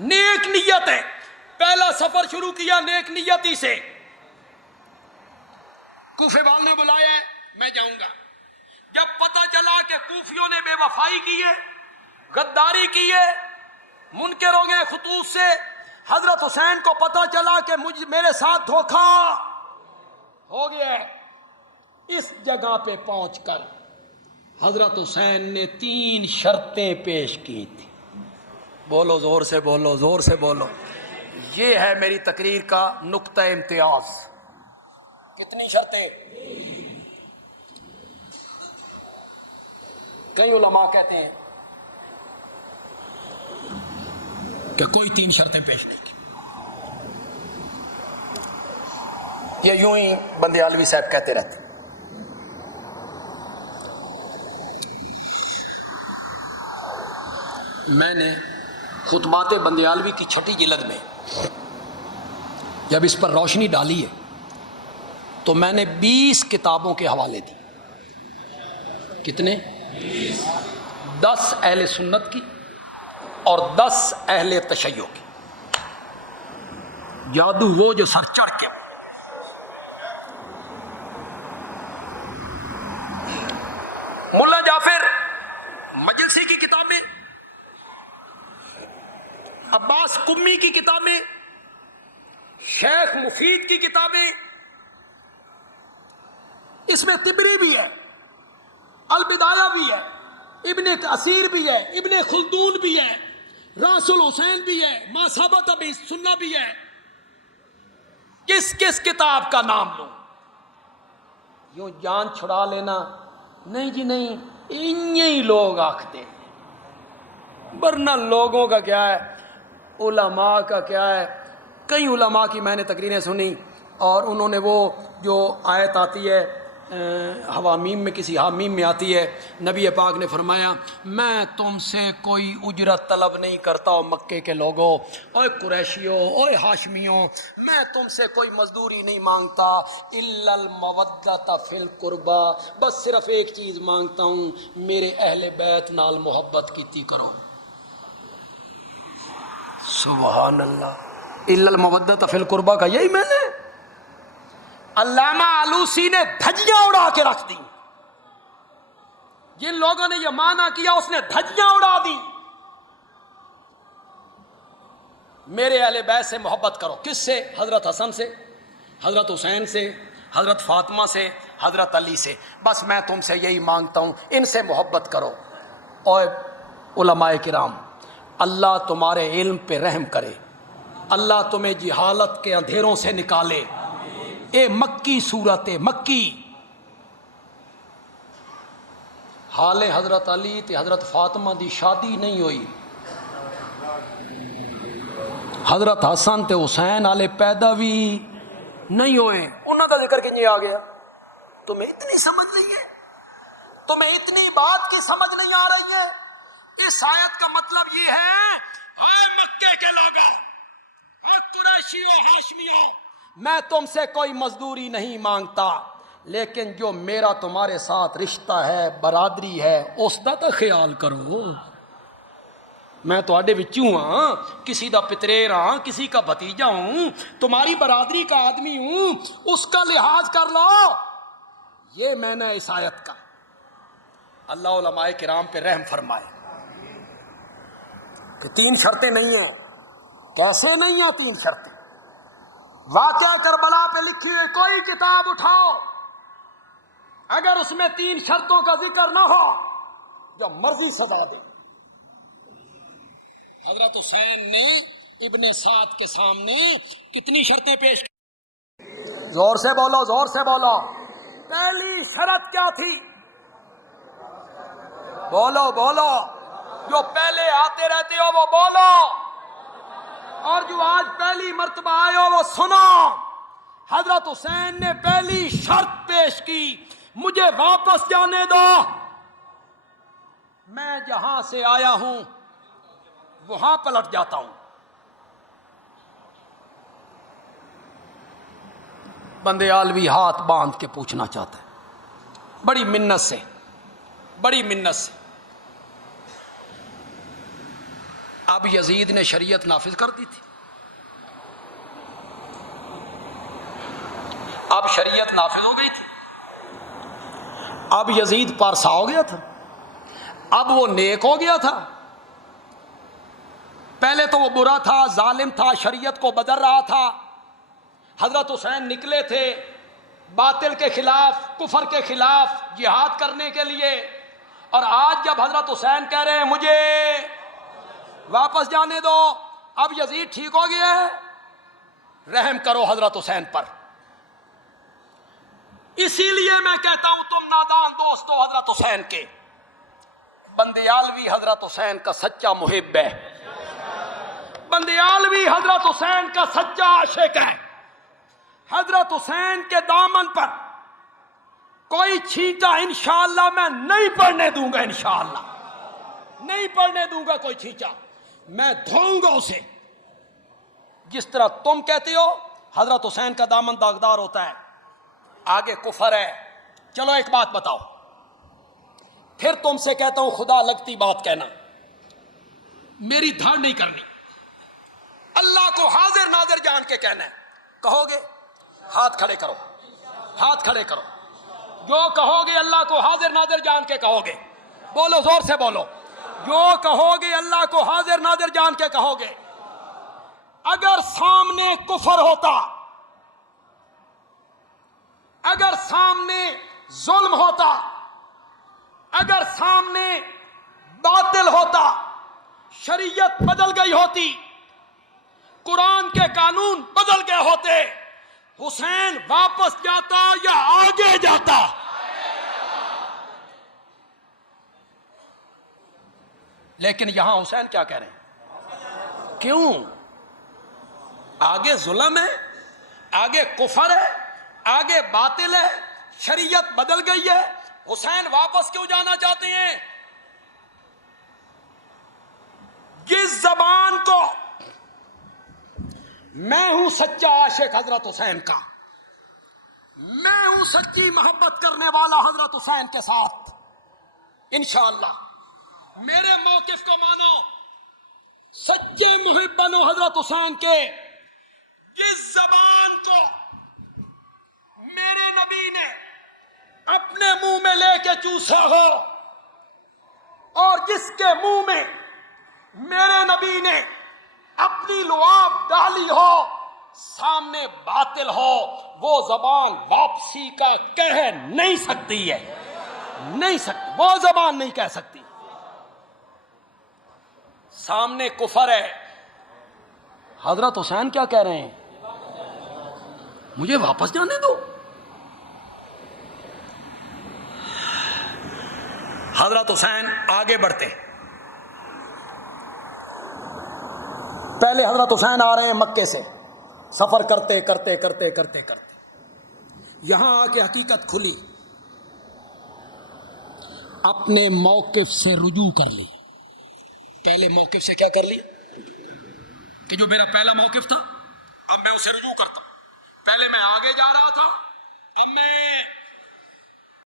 نیک نیت ہے، پہلا سفر شروع کیا نیک نیتی سے۔ کوفے والوں نے بلایا ہے، میں جاؤں گا۔ جب پتہ چلا کہ کوفیوں نے بے وفائی کی ہے، غداری کی ہے، منکر ہو گئے خطوط سے، حضرت حسین کو پتہ چلا کہ میرے ساتھ دھوکہ ہو گیا ہے، اس جگہ پہ پہنچ کر حضرت حسین نے 3 شرطیں پیش کی تھی۔ بولو زور سے، بولو زور سے، بولو۔ یہ ہے میری تقریر کا نقطہ امتیاز۔ کتنی شرطیں؟ کئی علماء کہتے ہیں کہ کوئی 3 شرطیں پیش نہیں کی، یہ یوں ہی بندیالوی صاحب کہتے رہتے۔ میں نے خطبات بندیالوی کی 6 جلد میں جب اس پر روشنی ڈالی ہے تو میں نے 20 کتابوں کے حوالے دی۔ کتنے؟ 10 اہل سنت کی اور 10 اہل تشیع کی۔ جادو وہ جو سر چڑھ کے ملا جعفر مجلسی کی کتابیں، عباس قمی کی کتابیں، شیخ مفید کی کتابیں، اس میں طبری بھی ہے، البدایہ بھی ہے، ابن اسیر بھی ہے، ابن خلدون بھی ہے، راس الحسین بھی ہے، ما ثبت ابی سنہ بھی ہے۔ کس کس کتاب کا نام لوں؟ یوں جان چھڑا لینا نہیں جی نہیں، انہی لوگ آکھتے ہیں، ورنہ لوگوں کا کیا ہے، علماء کا کیا ہے۔ کئی علماء کی میں نے تقریریں سنی اور انہوں نے وہ جو آیت آتی ہے حوامیم میں، کسی حامیم میں آتی ہے، نبی پاک نے فرمایا میں تم سے کوئی اجرت طلب نہیں کرتا ہوں مکے کے لوگوں، اوے قریشیوں، اوے ہاشمیوں، میں تم سے کوئی مزدوری نہیں مانگتا، الا المودۃ فی القربى، بس صرف ایک چیز مانگتا ہوں، میرے اہل بیت نال محبت کیتی کرو۔ سبحان اللہ، الا المودۃ فی القربى کا یہی میں نے علامہ آلوسی نے دھجیاں اڑا کے رکھ دی۔ جن لوگوں نے یہ مانا کیا اس نے دھجیاں اڑا دی۔ میرے اہل بیت سے محبت کرو، کس سے؟ حضرت حسن سے، حضرت حسین سے، حضرت فاطمہ سے، حضرت علی سے، بس میں تم سے یہی مانگتا ہوں، ان سے محبت کرو۔ اور علماء کرام، اللہ تمہارے علم پہ رحم کرے، اللہ تمہیں جہالت کے اندھیروں سے نکالے۔ اے مکی صورت مکی، حال حضرت علی تے حضرت فاطمہ دی شادی نہیں ہوئی، حضرت حسن تے حسین والے پیدا بھی نہیں ہوئے، انہوں کا ذکر کنجے آ گیا؟ تمہیں اتنی سمجھ نہیں ہے؟ تمہیں اتنی بات کی سمجھ نہیں آ رہی ہے؟ اس آیت کا مطلب یہ ہے، اے مکے کے لوگوں، اے قریشیوں، ہاشمیوں، میں تم سے کوئی مزدوری نہیں مانگتا، لیکن جو میرا تمہارے ساتھ رشتہ ہے، برادری ہے، اس دا تو خیال کرو۔ میں تواڈے وچوں ہاں، کسی دا پتریر ہاں، کسی کا بھتیجا ہوں، تمہاری برادری کا آدمی ہوں، اس کا لحاظ کر لو۔ یہ میں نے اس آیت کا، اللہ علماء کرام پہ رحم فرمائے کہ 3 شرطیں نہیں ہیں۔ کیسے نہیں ہیں 3 شرطیں؟ واقعہ کربلا پہ لکھی ہے، کوئی کتاب اٹھاؤ، اگر اس میں 3 شرطوں کا ذکر نہ ہو، جو مرضی سزا دے۔ حضرت حسین نے ابن سعد کے سامنے کتنی شرطیں پیش کی؟ زور سے بولو، زور سے بولو۔ پہلی شرط کیا تھی؟ بولو بولو، جو پہلے آتے رہتے ہو وہ بولو، اور جو آج پہلی مرتبہ آئے ہو وہ سنو۔ حضرت حسین نے پہلی شرط پیش کی، مجھے واپس جانے دو، میں جہاں سے آیا ہوں وہاں پلٹ جاتا ہوں۔ بندیالوی ہاتھ باندھ کے پوچھنا چاہتا ہے، بڑی منت سے، بڑی منت سے۔ اب یزید نے شریعت نافذ کر دی تھی، اب شریعت نافذ ہو گئی تھی، اب یزید پارسا ہو گیا تھا، اب وہ نیک ہو گیا تھا۔ پہلے تو وہ برا تھا، ظالم تھا، شریعت کو بدل رہا تھا۔ حضرت حسین نکلے تھے باطل کے خلاف، کفر کے خلاف جہاد کرنے کے لیے، اور آج جب حضرت حسین کہہ رہے ہیں مجھے واپس جانے دو، اب یزید ٹھیک ہو گیا ہے، رحم کرو حضرت حسین پر۔ اسی لیے میں کہتا ہوں تم نادان دوست ہو حضرت حسین کے، بندیالوی حضرت حسین کا سچا محب ہے، بندیالوی حضرت حسین کا سچا عاشق ہے۔ حضرت حسین کے دامن پر کوئی چھینٹا انشاءاللہ میں نہیں پڑنے دوں گا، انشاءاللہ نہیں پڑنے دوں گا کوئی چھینٹا، میں دھوؤں گا اسے۔ جس طرح تم کہتے ہو حضرت حسین کا دامن داغدار ہوتا ہے، آگے کفر ہے۔ چلو ایک بات بتاؤ، پھر تم سے کہتا ہوں خدا لگتی بات کہنا، میری دھڑ نہیں کرنی، اللہ کو حاضر ناظر جان کے کہنا ہے۔ کہو گے؟ ہاتھ کھڑے کرو، ہاتھ کھڑے کرو۔ جو کہو گے اللہ کو حاضر ناظر جان کے کہو گے، بولو زور سے بولو، جو کہو گے اللہ کو حاضر ناظر جان کے کہو گے۔ اگر سامنے کفر ہوتا، اگر سامنے ظلم ہوتا، اگر سامنے باطل ہوتا، شریعت بدل گئی ہوتی، قرآن کے قانون بدل گئے ہوتے، حسین واپس جاتا یا آگے جاتا؟ لیکن یہاں حسین کیا کہہ رہے ہیں؟ کیوں؟ آگے ظلم ہے، آگے کفر ہے، آگے باطل ہے، شریعت بدل گئی ہے، حسین واپس کیوں جانا چاہتے ہیں؟ جس زبان کو میں ہوں سچا عاشق حضرت حسین کا، میں ہوں سچی محبت کرنے والا حضرت حسین کے ساتھ، انشاءاللہ میرے موقف کو مانو، سچے محب بنو حضرت حسین کے۔ جس زبان کو میرے نبی نے اپنے منہ میں لے کے چوسا ہو، اور جس کے منہ میں میرے نبی نے اپنی لعاب ڈالی ہو، سامنے باطل ہو، وہ زبان واپسی کا کہہ نہیں سکتی ہے، نہیں سکتی، وہ زبان نہیں کہہ سکتی۔ سامنے کفر ہے، حضرت حسین کیا کہہ رہے ہیں؟ مجھے واپس جانے دو۔ حضرت حسین آگے بڑھتے، پہلے حضرت حسین آ رہے ہیں مکے سے، سفر کرتے کرتے کرتے کرتے کرتے یہاں آ کے حقیقت کھلی، اپنے موقف سے رجوع کر لی۔ پہلے موقف سے کیا کر لی کہ جو میرا پہلا موقف تھا اب میں اسے رجوع کرتا ہوں، پہلے میں آگے جا رہا تھا، اب میں